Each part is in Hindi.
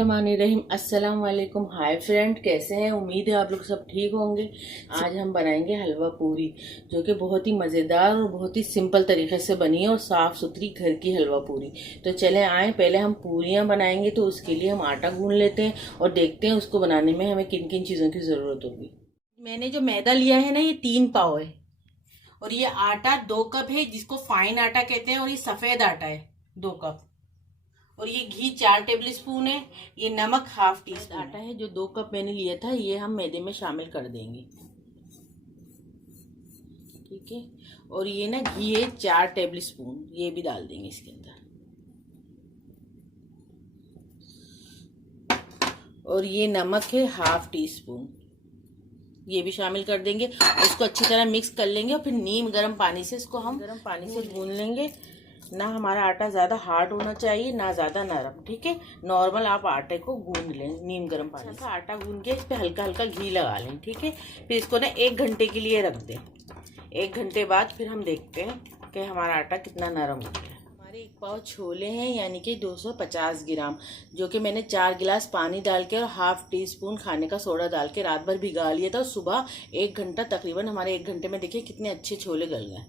बिस्मिल्लाहिर्रहमानिर्रहीम। अस्सलाम वालेकुम। हाय फ्रेंड, कैसे हैं? उम्मीद है आप लोग सब ठीक होंगे। आज हम बनाएंगे हलवा पूरी, जो कि बहुत ही मज़ेदार और बहुत ही सिंपल तरीके से बनी है और साफ़ सुथरी घर की हलवा पूरी। तो चले आए, पहले हम पूरियां बनाएंगे तो उसके लिए हम आटा गूंद लेते हैं और देखते हैं उसको बनाने में हमें किन किन चीज़ों की ज़रूरत होगी। मैंने जो मैदा लिया है ना, ये 3 पाव है और ये आटा 2 कप है, जिसको फाइन आटा कहते हैं, और ये सफ़ेद आटा है 2 कप, और ये घी 4 टेबल स्पून है। ये नमक हाफ टी स्पून आटा है जो 2 कप मैंने लिया था, ये हम मैदे में शामिल कर देंगे। ठीक है, और ये ना घी है 4 टेबल स्पून, ये भी डाल देंगे इसके अंदर। और ये नमक है हाफ टी स्पून, ये भी शामिल कर देंगे। इसको अच्छी तरह मिक्स कर लेंगे और फिर नीम गर्म पानी से इसको हम गर्म पानी से गूंद लेंगे। ना हमारा आटा ज़्यादा हार्ड होना चाहिए, ना ज़्यादा नरम। ठीक है, नॉर्मल आप आटे को गूंद लें नीम गर्म पानी से। आटा गूंद के इस पर हल्का हल्का घी लगा लें। ठीक है, फिर इसको ना 1 घंटे के लिए रख दें। 1 घंटे बाद फिर हम देखते हैं कि हमारा आटा कितना नरम हो गया। हमारे 1 पाव छोले हैं, यानी कि 250 ग्राम, जो कि मैंने 4 गिलास पानी डाल के और हाफ टी स्पून खाने का सोडा डाल के रात भर भिगा लिया था। और सुबह 1 घंटा, तकरीबन हमारे 1 घंटे में देखिए कितने अच्छे छोले गल गए।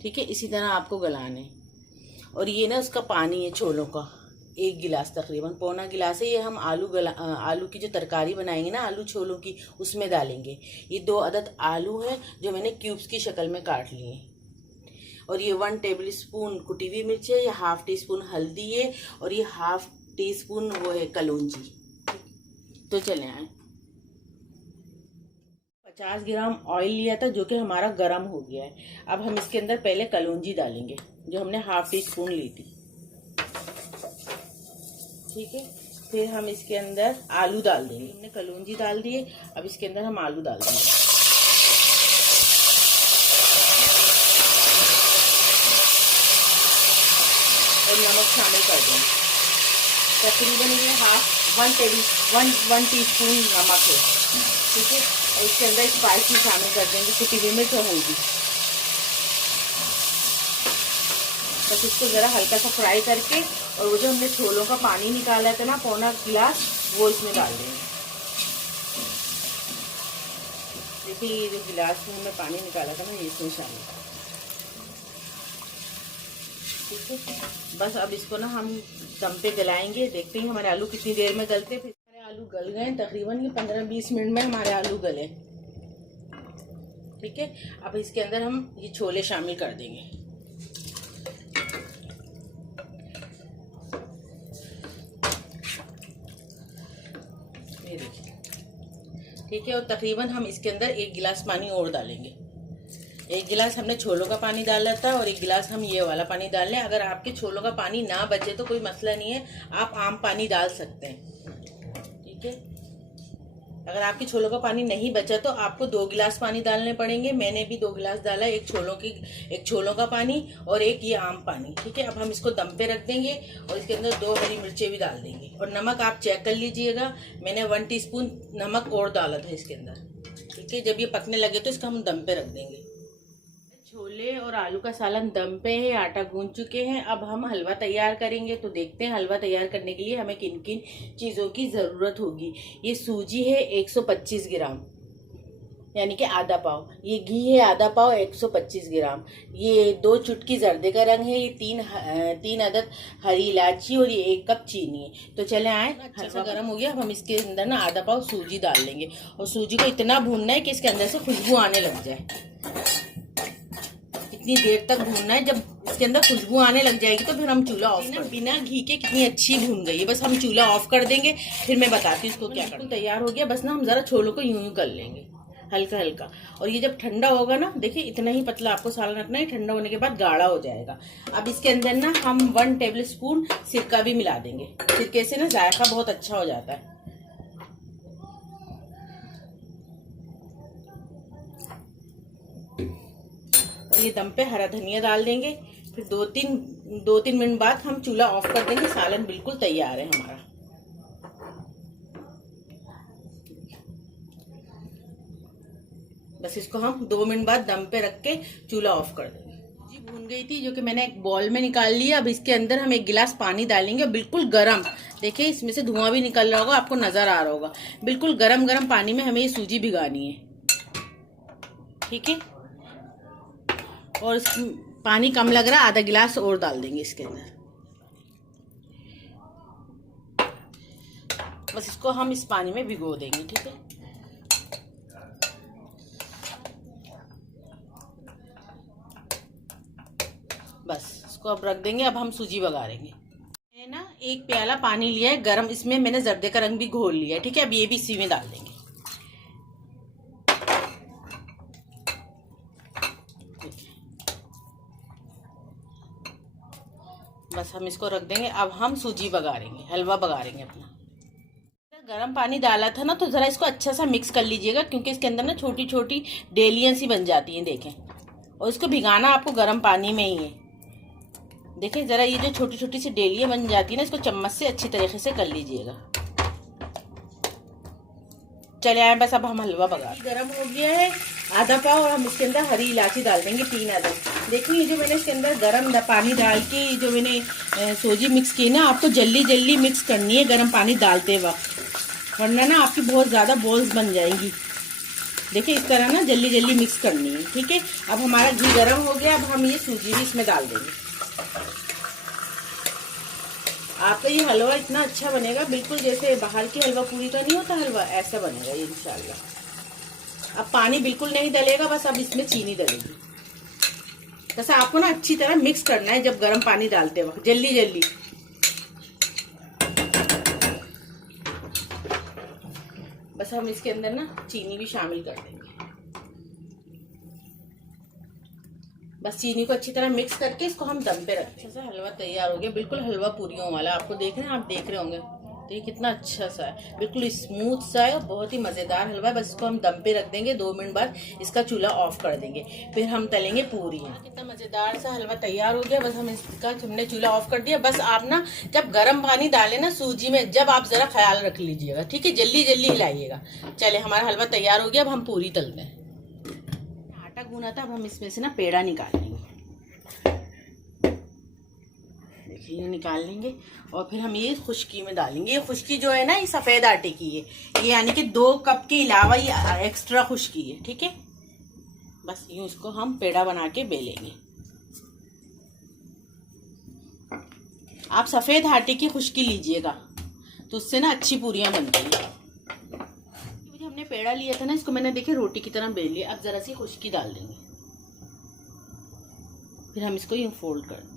ठीक है, इसी तरह आपको गलाने। और ये ना उसका पानी है छोलों का, 1 गिलास, तकरीबन पौना गिलास है। ये हम आलू की जो तरकारी बनाएंगे ना, आलू छोलों की, उसमें डालेंगे। ये 2 अदद आलू है जो मैंने क्यूब्स की शक्ल में काट लिए। और ये 1 टेबल स्पून कुटी हुई मिर्च है, ये हाफ टी स्पून हल्दी है, और ये हाफ टी स्पून वो है कलौंजी। तो चले आए, 50 ग्राम ऑयल लिया था जो कि हमारा गर्म हो गया है। अब हम इसके अंदर पहले कलौंजी डालेंगे जो हमने हाफ टी स्पून ली थी। ठीक है, फिर हम इसके अंदर आलू डाल देंगे। हमने कलौंजी डाल दिए, अब इसके अंदर हम आलू डाल देंगे। और नमक शामिल कर देंगे, तकरीबन ये 1 टी स्पून नमक है। ठीक है, और इसके अंदर स्पाइसी शामिल कर देंगे, कुटी हुई मिर्च और हल्दी। बस इसको ज़रा हल्का सा फ्राई करके, और वो जो हमने छोलों का पानी निकाला था ना, पौना गिलास, वो इसमें डाल देंगे। देखिए, ये जो गिलास में हमने पानी निकाला था ना, ये इसमें शामिल। ठीक है, बस अब इसको ना हम दम पे गलाएंगे। देखते हैं हमारे आलू कितनी देर में गलते। फिर हमारे आलू गल गए, तकरीबन ये 15-20 मिनट में हमारे आलू गले। ठीक है, अब इसके अंदर हम ये छोले शामिल कर देंगे। ये देखिए, ठीक है, और तकरीबन हम इसके अंदर 1 गिलास पानी और डालेंगे। 1 गिलास हमने छोलों का पानी डाला था और 1 गिलास हम ये वाला पानी डाल लें। अगर आपके छोलों का पानी ना बचे तो कोई मसला नहीं है, आप आम पानी डाल सकते हैं। ठीक है, अगर आपके छोलों का पानी नहीं बचा तो आपको 2 गिलास पानी डालने पड़ेंगे। मैंने भी 2 गिलास डाला, एक छोलों का पानी और एक ये आम पानी। ठीक है, अब हम इसको दम पे रख देंगे और इसके अंदर 2 हरी मिर्चें भी डाल देंगे। और नमक आप चेक कर लीजिएगा, मैंने 1 टीस्पून नमक और डाला था इसके अंदर। ठीक है, जब ये पकने लगे तो इसको हम दम पे रख देंगे। छोले और आलू का सालन दम पे है, आटा गूंद चुके हैं। अब हम हलवा तैयार करेंगे। तो देखते हैं हलवा तैयार करने के लिए हमें किन किन चीज़ों की ज़रूरत होगी। ये सूजी है 125 ग्राम, यानी कि आधा पाव। ये घी है आधा पाव, 125 ग्राम। ये 2 चुटकी जर्दे का रंग है। ये 3 अदद हरी इलायची, और ये 1 कप चीनी है। तो चले आए, हल्का गर्म हो गया। अब हम इसके अंदर ना आधा पाव सूजी डाल लेंगे, और सूजी को इतना भूनना है कि इसके अंदर से खुशबू आने लग जाए। इतनी देर तक भूनना है, जब इसके अंदर खुशबू आने लग जाएगी तो फिर हम चूल्हा ऑफ कर। बिना घी के कितनी अच्छी भून गई है। बस हम चूल्हा ऑफ कर देंगे, फिर मैं बताती हूँ इसको क्या करना। तैयार हो गया, बस ना हम जरा छोलों को यूं कर लेंगे हल्का हल्का। और ये जब ठंडा होगा ना, देखिए इतना ही पतला आपको सालन रखना है, ठंडा होने के बाद गाढ़ा हो जाएगा। अब इसके अंदर ना हम 1 टेबल स्पून सिरका भी मिला देंगे। सिरके से ना जायका बहुत अच्छा हो जाता है। और ये दम पे हरा धनिया डाल देंगे। फिर 2-3 मिनट बाद हम चूल्हा ऑफ कर देंगे। सालन बिल्कुल तैयार है हमारा। बस इसको हम 2 मिनट बाद दम पे रख के चूल्हा ऑफ कर देंगे। जी भून गई थी जो कि मैंने एक बॉल में निकाल लिया। अब इसके अंदर हम 1 गिलास पानी डालेंगे, बिल्कुल गरम। देखिए इसमें से धुआं भी निकल रहा होगा, आपको नजर आ रहा होगा। बिल्कुल गरम गरम पानी में हमें ये सूजी भिगानी है, ठीक है। और पानी कम लग रहा है, आधा गिलास और डाल देंगे इसके अंदर। बस इसको हम इस पानी में भिगो देंगे, ठीक है। बस इसको अब रख देंगे। अब हम सूजी बघारेंगे। मैंने ना 1 प्याला पानी लिया है गरम, इसमें मैंने जर्दे का रंग भी घोल लिया है, ठीक है। अब ये भी इसी में डाल देंगे। बस हम इसको रख देंगे। अब हम सूजी बघारेंगे, हलवा बघारेंगे अपना। गरम पानी डाला था ना, तो जरा इसको अच्छा सा मिक्स कर लीजिएगा, क्योंकि इसके अंदर ना छोटी छोटी डेलियां सी बन जाती हैं, देखें। और इसको भिगाना आपको गरम पानी में ही है। देखिए जरा ये जो छोटी छोटी सी डेलियां बन जाती है ना, इसको चम्मच से अच्छी तरीके से कर लीजिएगा। चले आए, बस अब हम हलवा बघार। गरम हो गया है आधा पाव, और हम इसके अंदर हरी इलायची डाल देंगे 3 अदद। देखिए ये जो मैंने इसके अंदर गरम पानी डाल के जो मैंने सूजी मिक्स की ना, आपको जल्दी जल्दी मिक्स करनी है गरम पानी डालते वक्त, वरना ना आपकी बहुत ज़्यादा बॉल्स बन जाएंगी। देखिए इस तरह ना जल्दी जल्दी मिक्स करनी है, ठीक है। अब हमारा घी गरम हो गया। अब हम ये सूजी भी इसमें डाल देंगे। आपका ये हलवा इतना अच्छा बनेगा, बिल्कुल जैसे बाहर की हलवा पूरी का नहीं होता हलवा, ऐसा बनेगा ये इंशाल्लाह। अब पानी बिल्कुल नहीं डलेगा, बस अब इसमें चीनी डलेगी। बस आपको ना अच्छी तरह मिक्स करना है जब गर्म पानी डालते वक्त, जल्दी जल्दी। बस हम इसके अंदर ना चीनी भी शामिल कर देंगे। बस चीनी को अच्छी तरह मिक्स करके इसको हम दम पे रखते हैं। अच्छा सा हलवा तैयार हो गया, बिल्कुल हलवा पूरियों वाला। आपको देख रहे हैं, आप देख रहे होंगे, तो ये कितना अच्छा सा है, बिल्कुल स्मूथ सा है और बहुत ही मजेदार हलवा है। बस इसको हम दम पे रख देंगे, 2 मिनट बाद इसका चूल्हा ऑफ कर देंगे, फिर हम तलेंगे पूरियां। कितना मजेदार सा हलवा तैयार हो गया। बस हम इसका हमने चूल्हा ऑफ कर दिया। बस आप ना जब गर्म पानी डालें ना सूजी में, जब आप जरा ख्याल रख लीजिएगा, ठीक है, जल्दी जल्दी हिलाइएगा। चले हमारा हलवा तैयार हो गया। अब हम पूरी तलते हैं। आटा गूना था, अब हम इसमें से ना पेड़ा निकाल लेंगे। देखिए ये निकाल लेंगे और फिर हम ये खुश्की में डालेंगे। ये खुश्की जो है ना, ये सफेद आटे की है, ये यानी कि 2 कप के अलावा ये एक्स्ट्रा खुश्की है, ठीक है। बस यूं इसको हम पेड़ा बना के बेलेंगे। आप सफेद आटे की खुश्की लीजिएगा, तो उससे ना अच्छी पूरियां बनती हैं। हमने पेड़ा लिया था ना, इसको मैंने देखिए रोटी की तरह बेल लिया। अब जरा सी खुश्की डाल देंगे, फिर हम इसको यूं फोल्ड कर देंगे।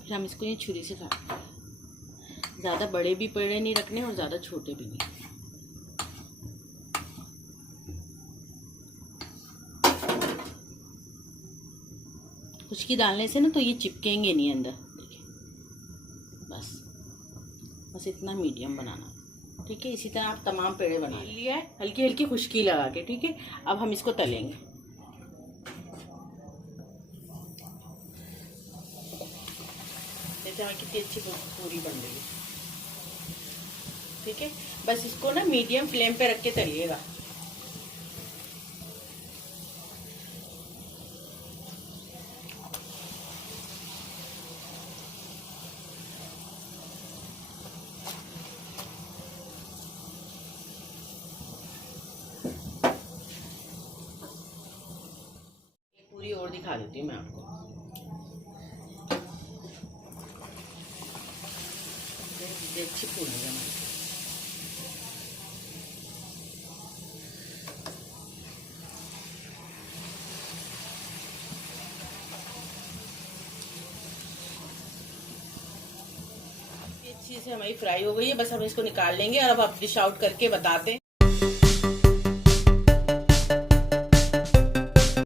फिर हम इसको ये छुरी से काटते हैं। ज़्यादा बड़े भी पेड़े नहीं रखने और ज़्यादा छोटे भी नहीं। खुश्की डालने से ना तो ये चिपकेंगे नहीं अंदर। देखिए बस इतना मीडियम बनाना, ठीक है। इसी तरह आप तमाम पेड़े बना लिया है, हल्की हल्की खुश्की लगा के, ठीक है। अब हम इसको तलेंगे। कितनी अच्छी पूरी बन रही है, ठीक है। बस इसको ना मीडियम फ्लेम पे रख के तलिएगा। एक पूरी और दिखा देती हूँ मैं आपको। अच्छी पूरी है हमारी। अच्छी से हमारी फ्राई हो गई है। बस हम इसको निकाल लेंगे और अब आप डिश आउट करके बताते हैं।